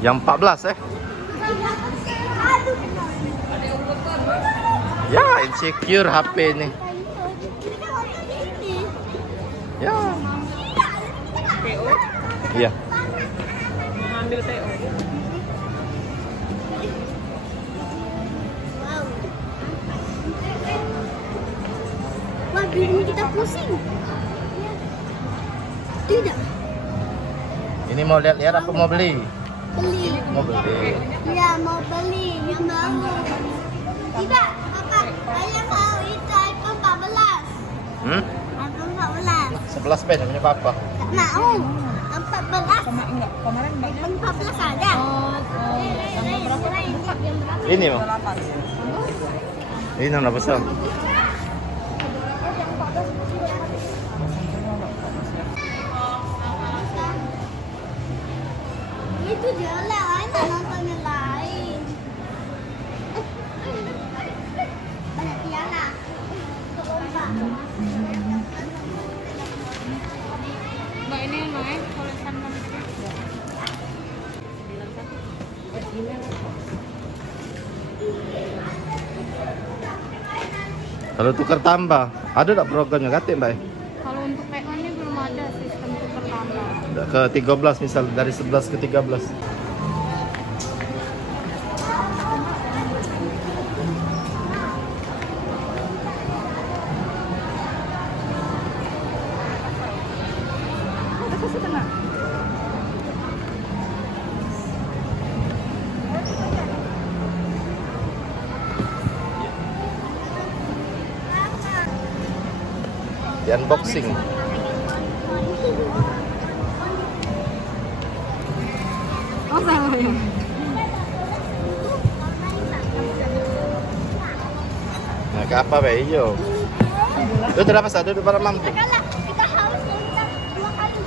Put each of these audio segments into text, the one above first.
Yang 14 Ya, insecure HP ini. Ya. Iya. Ambil TO. Wah, bikin kita pusing. Tidak. Ini mau lihat-lihat apa mau beli? Beli. Mau beli. Ya, mau beli. Yang mau. Tidak, Kakak. Saya mau itu iPhone 14. iPhone 14. 11 pen punya papa. Tak mau. 14. Enggak, kemarin Mbak. iPhone 14 ada. Tanggal berapa? Ini mau. 8. Ini nggak besar. Itu jalan, nonton yang lain. Banyak piala. Lomba. Mbak ini main tulisan nomornya. Kalau tukar tambah, ada tak programnya Kate Mbak? Kalau untuk PO ini belum ada sistem tukar tambah. Ke 13 misal dari 11 ke 13. Di unboxing. Oh, salah ya. Nah, ke apa Mbak? Iyo. Itu berapa satu di para mampu? Kalah, kita harus nonton 2 kali.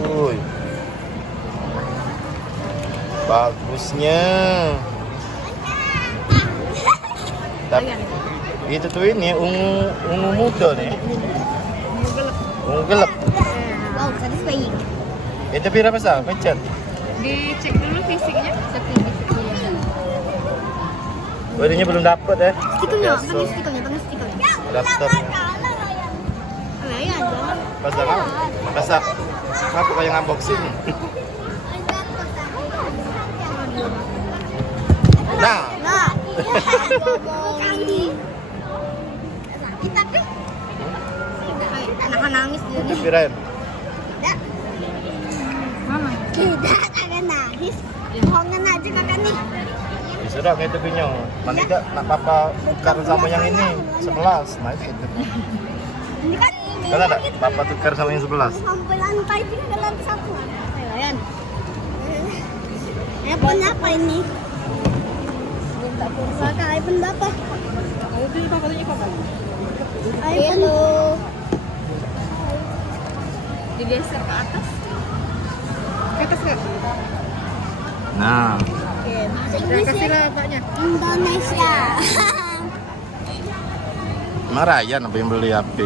Wuih. Bagusnya. Tapi itu tuh ini ungu muda nih. Ungu gelap. Wow, satisfying. Itu berapa sah? Pencet. Dicek dulu fisiknya. Oh, ininya belum dapat ya. Stikernya, Biasa. pakai stikernya, pakai stikernya. Daftar. Lumayan dong. Pasang apa? Pasang. Apa kayak unboxing? Nah, Nah, kali. Sakit tapi. Anak nangis dia itu nih. Firain. Tidak, Mana? tidak akan nangis. Bohongan aja kakak nih. Ya sudah kayak itu pinyong. Mana tidak nak papa tukar sama yang ini 11. Nah itu. Ini kan. Kan ada papa tukar sama yang 11. Sampai lantai 3 ke lantai 1. Ayan. iPhone apa ini? Kakak iPhone berapa? Itu katanya kapan? iPhone. Digeser ke atas. Ke atas nggak? Nah, Oke, bahasa Ya, Inggris kasih ya. lah Paknya. Indonesia. Marayan apa yang beli HP?